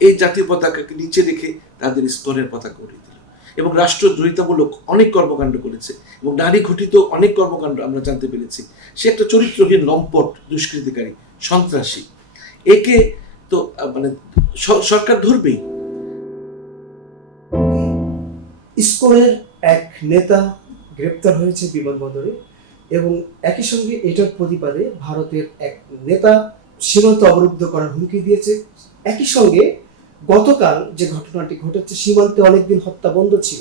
এই জাতীয় পতাকাকে নিচে রেখে তাদের ইসকনের পতাকা উঠিয়ে দিল এবং রাষ্ট্রদ্রোহিতামূলক অনেক কর্মকাণ্ড করেছে এবং নারী ঘটিত অনেক কর্মকাণ্ড আমরা জানতে পেরেছি। সে একটা চরিত্রহীন লম্পট দুষ্কৃতিকারী সন্ত্রাসী। একে তো মানে সরকার ধরবেই। ইসকনের এক নেতা গ্রেপ্তার হয়েছে বিমানবন্দরে এবং একই সঙ্গে এটার প্রতিবাদে ভারতের এক নেতা সীমান্ত অবরুদ্ধ করার হুমকি দিয়েছে। একই সঙ্গে গতকাল যে ঘটনাটি ঘটেছে, সীমান্তে অনেকদিন হত্যা বন্ধ ছিল,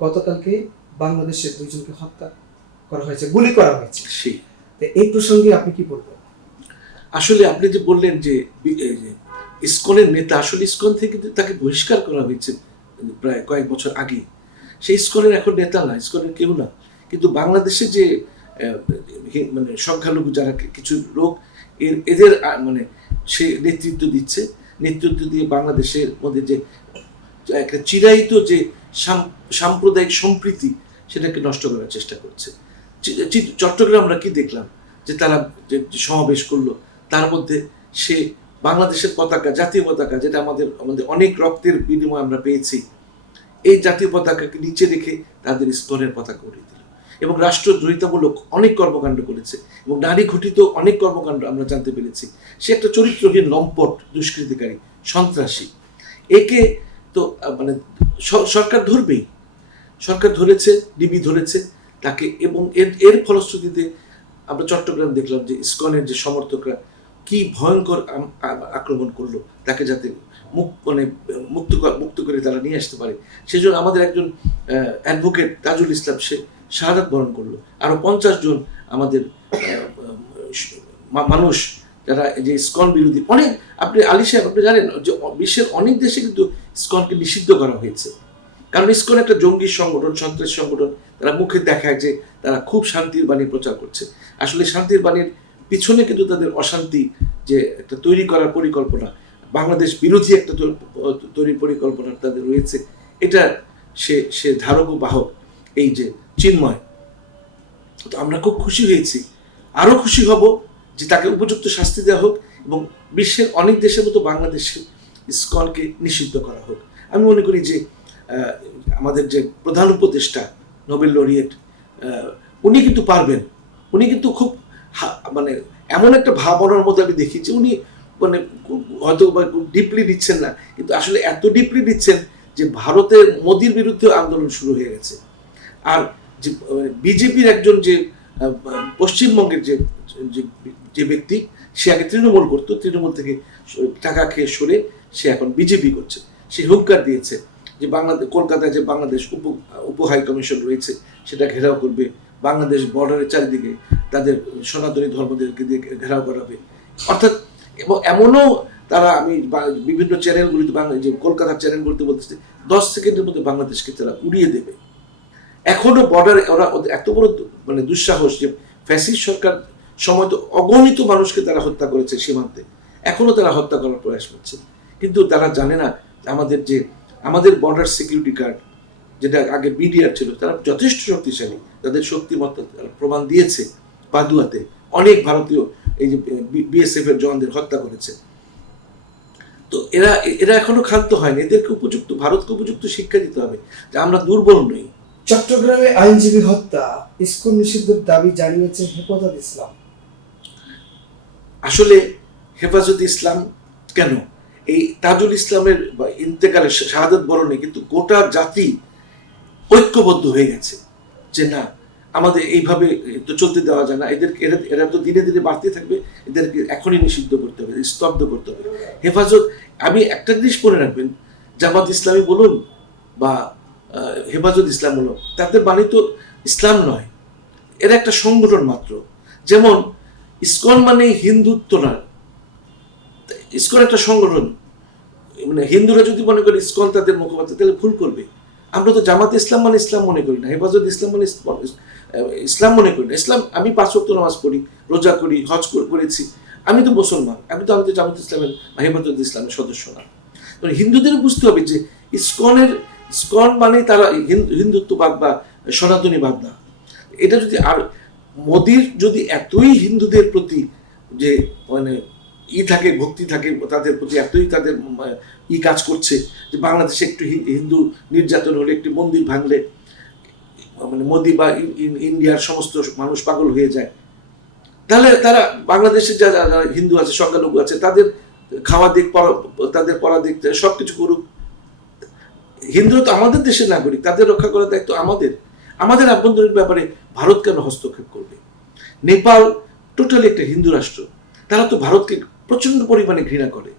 গতকালকে বাংলাদেশের দুইজনকে হত্যা করা হয়েছে, গুলি করা হয়েছে। এই প্রসঙ্গে আপনি কি বলবেন? আসলে আপনি যে বললেন যে ইসকনের নেতা, আসলে ইসকন থেকে তাকে বহিষ্কার করা হয়েছে প্রায় কয়েক বছর আগে। সেই ইসকনের এখন নেতা না, ইসকনের কেউ না। কিন্তু বাংলাদেশে যে মানে সংখ্যালঘু যারা কিছু লোক এদের মানে সে নেতৃত্ব দিচ্ছে, নেতৃত্ব দিয়ে বাংলাদেশের মধ্যে যে একটা চিরায়িত যে সাম্প্রদায়িক সম্প্রীতি সেটাকে নষ্ট করার চেষ্টা করছে। চট্টগ্রাম আমরা কি দেখলাম যে তারা যে সমাবেশ করলো, তার মধ্যে সে বাংলাদেশের পতাকা, জাতীয় পতাকা, যেটা আমাদের অনেক রক্তের বিনিময়ে আমরা পেয়েছি, এই জাতীয় পতাকাকে নিচে রেখে তাদের ইসকনের পতাকা উঠিয়ে দিল এবং রাষ্ট্রদ্রোহিতামূলক অনেক কর্মকাণ্ড করেছে এবং নারী ঘটিত অনেক কর্মকাণ্ড আমরা জানতে পেরেছি। সে একটা চরিত্রহীন লম্পট দুষ্কৃতিকারী সন্ত্রাসী। একে তো মানে সরকার ধরবেই। সরকার ধরেছে, ডিবি ধরেছে তাকে এবং এর ফলশ্রুতিতে আমরা চট্টগ্রাম দেখলাম যে ইসকনের যে সমর্থকরা কি ভয়ঙ্কর আক্রমণ করলো তাকে, যাতে মুক্ত করে তারা নিয়ে আসতে পারে। সেজন্য আমাদের একজন অ্যাডভোকেট তাজুল ইসলাম সে শাহাদাত বরণ করলো। আরো 50 জন আমাদের মানুষ যারা যে ইসকন বিরোধী, অনেক আপনি আলী সাহেব আপনি জানেন যে বিশ্বের অনেক দেশে কিন্তু ইসকনকে নিষিদ্ধ করা হয়েছে, কারণ ইসকন একটা জঙ্গি সংগঠন, সন্ত্রাসী সংগঠন। তারা মুখে দেখায় যে তারা খুব শান্তির বাণী প্রচার করছে, আসলে শান্তির বাণীর পিছনে কিন্তু তাদের অশান্তি যে একটা তৈরি করার পরিকল্পনা, বাংলাদেশ বিরোধী একটা তৈরির পরিকল্পনা তাদের রয়েছে। এটা সে ধারক ও বাহক এই যে চিন্ময়। তো আমরা খুব খুশি হয়েছি, আরো খুশি হব যে তাকে উপযুক্ত শাস্তি দেওয়া হোক এবং বিশ্বের অনেক দেশের মতো বাংলাদেশে ইসকনকে নিষিদ্ধ করা হোক। আমি মনে করি যে আমাদের যে প্রধান উপদেষ্টা নোবেল লরিয়েট, উনি কিন্তু পারবেন। উনি কিন্তু খুব মানে এমন একটা ভাবনার মধ্যে আমি দেখি যে উনি মানে হয়তো ডিপলি নিচ্ছেন না, কিন্তু আসলে এত ডিপলি নিচ্ছেন যে ভারতের মোদির বিরুদ্ধে আন্দোলন শুরু হয়ে গেছে। আর যে বিজেপির একজন যে পশ্চিমবঙ্গের যে ব্যক্তি, সে আগে তৃণমূল করতো, তৃণমূল থেকে টাকা খেয়ে সরে সে এখন বিজেপি করছে। সে হুঙ্কার দিয়েছে যে কলকাতায় যে বাংলাদেশ উপ হাই কমিশন রয়েছে সেটা ঘেরাও করবে, বাংলাদেশ বর্ডারের চারিদিকে তাদের সনাতনী ধর্মদেরকে দিয়ে ঘেরাও করাবে। অর্থাৎ এবং এমনও তারা, আমি বিভিন্ন চ্যানেলগুলিতে যে কলকাতার চ্যানেলগুলিতে বলতেছে 10 সেকেন্ডের মধ্যে বাংলাদেশকে তারা উড়িয়ে দেবে। এখনো বর্ডারে ওরা এত বড় মানে দুঃসাহস যে ফ্যাসিস্ট সরকার সময় তো অগণিত মানুষকে তারা হত্যা করেছে সীমান্তে, এখনো তারা হত্যা করার প্রয়াস করছে। কিন্তু তারা জানে না আমাদের বর্ডার সিকিউরিটি গার্ড, যেটা আগে বিডিআর ছিল, তারা যথেষ্ট শক্তিশালী, তাদের শক্তিমত্তা প্রমাণ দিয়েছে। পাদুয়াতে অনেক ভারতীয় এই যে বিএসএফ এর জওয়ানদের হত্যা করেছে। তো এরা এখনো ক্ষান্ত হয়নি। এদেরকে ভারতকে উপযুক্ত শিক্ষা দিতে হবে যে আমরা দুর্বল নই। চট্টগ্রামে আইনজীবী হত্যা, ইসকন নিষিদ্ধের দাবি জানিয়েছে হেফাজত ইসলাম। আসলে হেফাজত ইসলাম কেন, এই তাজুল ইসলামের ইন্তেকালের শাহাদাত বরণে কিন্তু গোটা জাতি ঐক্যবদ্ধ হয়ে গেছে যে না, আমাদের এইভাবে তো চলতে দেওয়া যায় না, এরা তো দিনে দিনে বাড়তে থাকবে, এদেরকে এখনই নিষিদ্ধ করতে হবে, স্তব্ধ করতে হবে। হেফাজত, আমি একটা জিনিস মনে রাখবেন, জামাত ইসলামী বলুন বা হেফাজত ইসলাম বলুন, তাদের বাণী তো ইসলাম নয়, এরা একটা সংগঠন মাত্র। যেমন ইসকন মানে হিন্দুত্ব না, ইসকন একটা সংগঠন। মানে হিন্দুরা যদি মনে করে ইসকন তাদের মুখপাত্র, তাহলে ভুল করবে। আমরা তো জামাত ইসলাম মানে ইসলাম মনে করি না, হেফাজত ইসলাম মানে ইসলাম মনে করি না। ইসলাম, আমি 5 ওয়াক্ত নামাজ পড়ি, রোজা করি, হজ করেছি, আমি তো মুসলমান, আমি তো জামাত ইসলামের বা হেফাজত ইসলামের সদস্য না। হিন্দুদের বুঝতে হবে যে ইসকন মানে তারা হিন্দুত্ববাদ বা সনাতনীবাদ না। এটা যদি, আর মোদির যদি এতই হিন্দুদের প্রতি যে মানে থাকে, ভক্তি থাকে তাদের প্রতি, এতই তাদের কাজ করছে যে বাংলাদেশে একটু হিন্দু নির্যাতন হলে, একটি মন্দির ভাঙলে মানে মোদি বা ইন্ডিয়ার সমস্ত মানুষ পাগল হয়ে যায়। তাহলে তারা বাংলাদেশের যারা হিন্দু আছে, সংখ্যালঘু আছে, তাদের খাওয়া দিক, তাদের পড়া দিক, সবকিছু করুক। হিন্দুরা তো আমাদের দেশের নাগরিক, তাদের রক্ষা করার দায়িত্ব আমাদের। আমাদের আভ্যন্তরীণ ব্যাপারে ভারত কেন হস্তক্ষেপ করবে? নেপাল টোটালি একটা হিন্দু রাষ্ট্র, তারা তো ভারতকে প্রচন্ড পরিমাণে ঘৃণা করে।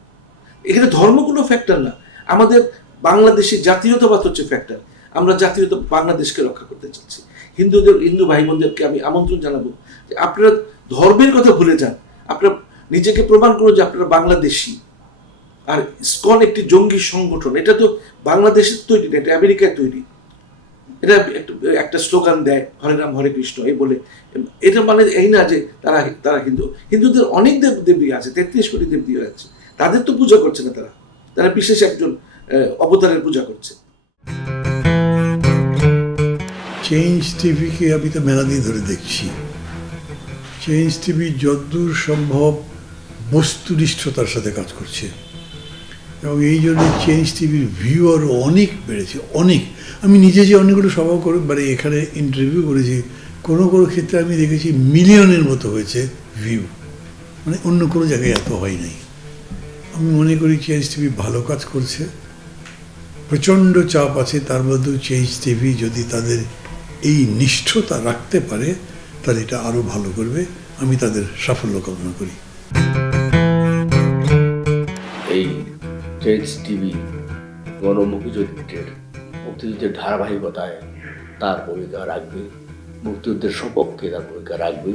এখানে ধর্ম কোনো ফ্যাক্টর না, আমাদের বাংলাদেশের জাতীয়তাবাদ হচ্ছে ফ্যাক্টর। আমরা জাতীয়তা বাংলাদেশকে রক্ষা করতে চাচ্ছি। হিন্দু ভাই বোনদেরকে আমি আমন্ত্রণ জানাবো যে আপনারা ধর্মের কথা ভুলে যান, আপনারা নিজেকে প্রমাণ করুন যে আপনারা বাংলাদেশী। আর ইসকন একটি জঙ্গি সংগঠন, এটা তো বাংলাদেশের তৈরি না, এটা আমেরিকায় তৈরি। এটা একটা স্লোগান দেয়, হরে রাম হরে কৃষ্ণ এই বলে। এটা মানে এই না যে তারা হিন্দুদের অনেক দেবী আছে, 33 কোটি দেবী আছে, তাদের তো পূজা করছে না, তারা বিশেষ একজন অবতারের পূজা করছে। চেঞ্জ টিভিকে আমি তো মেলা দিন ধরে দেখছি। চেঞ্জ টিভি যতদূর সম্ভব বস্তুনিষ্ঠতার সাথে কাজ করছে, এবং এই জন্য চেঞ্জ টিভির ভিউ আরও অনেক বেড়েছে, অনেক। আমি নিজে যে অনেকগুলো সভা করে মানে এখানে ইন্টারভিউ করেছি, কোনো ক্ষেত্রে আমি দেখেছি মিলিয়নের মতো হয়েছে ভিউ, মানে অন্য কোনো জায়গায় এত হয় নাই। আমি মনে করি চেঞ্জ টিভি ভালো কাজ করছে, প্রচণ্ড চাপ আছে, তার মধ্যেও চেঞ্জ টিভি যদি তাদের এই নিষ্ঠতা রাখতে পারে তাহলে এটা আরও ভালো করবে। আমি তাদের সাফল্য কামনা করি। এই চেঞ্জ টিভি গণমুখী চরিত্রের মুক্তিযুদ্ধের ধারাবাহিকতায় তার ভূমিকা রাখবে, মুক্তিযুদ্ধের সপক্ষে তার ভূমিকা রাখবে,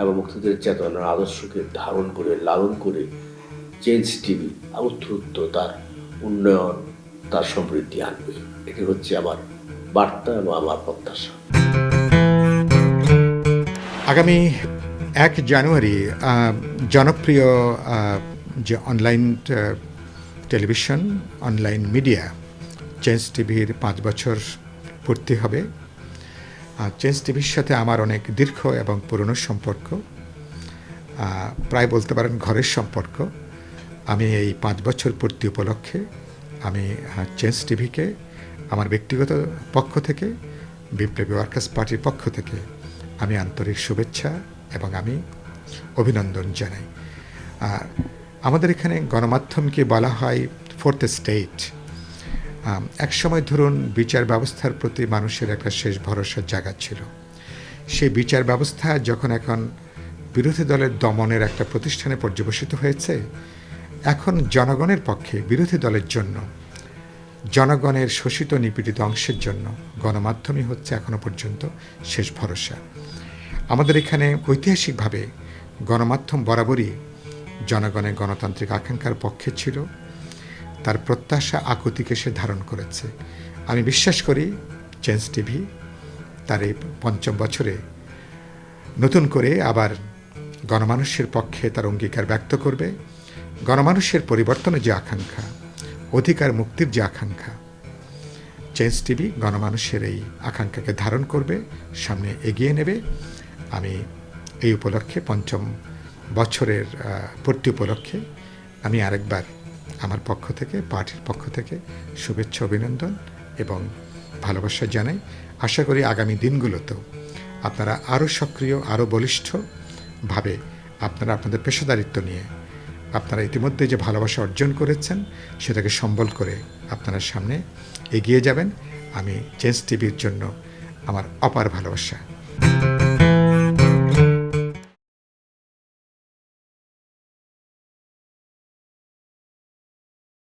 এবং মুক্তিযুদ্ধের চেতনার আদর্শকে ধারণ করে লালন করে চেঞ্জ টিভি উত্তরোত্তর তার উন্নয়ন, তার সমৃদ্ধি আনবে। এটি হচ্ছে আমার বার্তা এবং আমার প্রত্যাশা। আগামী 1 জানুয়ারি জনপ্রিয় যে online television, online media change টিভির 5 বছর পূর্তি হবে। চেঞ্জ টিভির সাথে আমার অনেক দীর্ঘ এবং পুরনো সম্পর্ক, প্রায় বলতে পারেন ঘরের সম্পর্ক। আমি এই 5 বছর পূর্তি উপলক্ষে আমি চেঞ্জ টিভিকে আমার ব্যক্তিগত পক্ষ থেকে, বিপ্লবী ওয়ার্কার্স পার্টির পক্ষ থেকে আমি আন্তরিক শুভেচ্ছা এবং আমি অভিনন্দন জানাই। আমাদের এখানে গণমাধ্যমকে বলা হয় 4th স্টেট। একসময় ধরুন বিচার ব্যবস্থার প্রতি মানুষের একটা শেষ ভরসার জায়গা ছিল। সেই বিচার ব্যবস্থা যখন এখন বিরোধী দলের দমনের একটা প্রতিষ্ঠানে পর্যবসিত হয়েছে, এখন জনগণের পক্ষে, বিরোধী দলের জন্য, জনগণের শোষিত নিপীড়িত অংশের জন্য গণমাধ্যমই হচ্ছে এখনো পর্যন্ত শেষ ভরসা। আমাদের এখানে ঐতিহাসিকভাবে গণমাধ্যম বরাবরই জনগণের গণতান্ত্রিক আকাঙ্ক্ষার পক্ষে ছিল, তার প্রত্যাশা আকুতিকে সে ধারণ করেছে। আমি বিশ্বাস করি চেঞ্জ টিভি তার এই 5ম বছরে নতুন করে আবার গণমানুষের পক্ষে তার অঙ্গীকার ব্যক্ত করবে। গণমানুষের পরিবর্তনের যে আকাঙ্ক্ষা, অধিকার মুক্তির যে আকাঙ্ক্ষা, চেঞ্জ টিভি গণমানুষের এই আকাঙ্ক্ষাকে ধারণ করবে, সামনে এগিয়ে নেবে। আমি এই উপলক্ষে 5ম বছরের পূর্তি উপলক্ষে আমি আরেকবার আমার পক্ষ থেকে, পার্টির পক্ষ থেকে শুভেচ্ছা, অভিনন্দন এবং ভালোবাসা জানাই। আশা করি আগামী দিনগুলোতেও আপনারা আরও সক্রিয়, আরও বলিষ্ঠভাবে আপনারা আপনাদের পেশাদারিত্ব নিয়ে আপনারা ইতিমধ্যে যে ভালোবাসা অর্জন করেছেন সেটাকে সম্বল করে আপনারা সামনে এগিয়ে যাবেন। আমি চেঞ্জ টিভির জন্য আমার অপার ভালোবাসা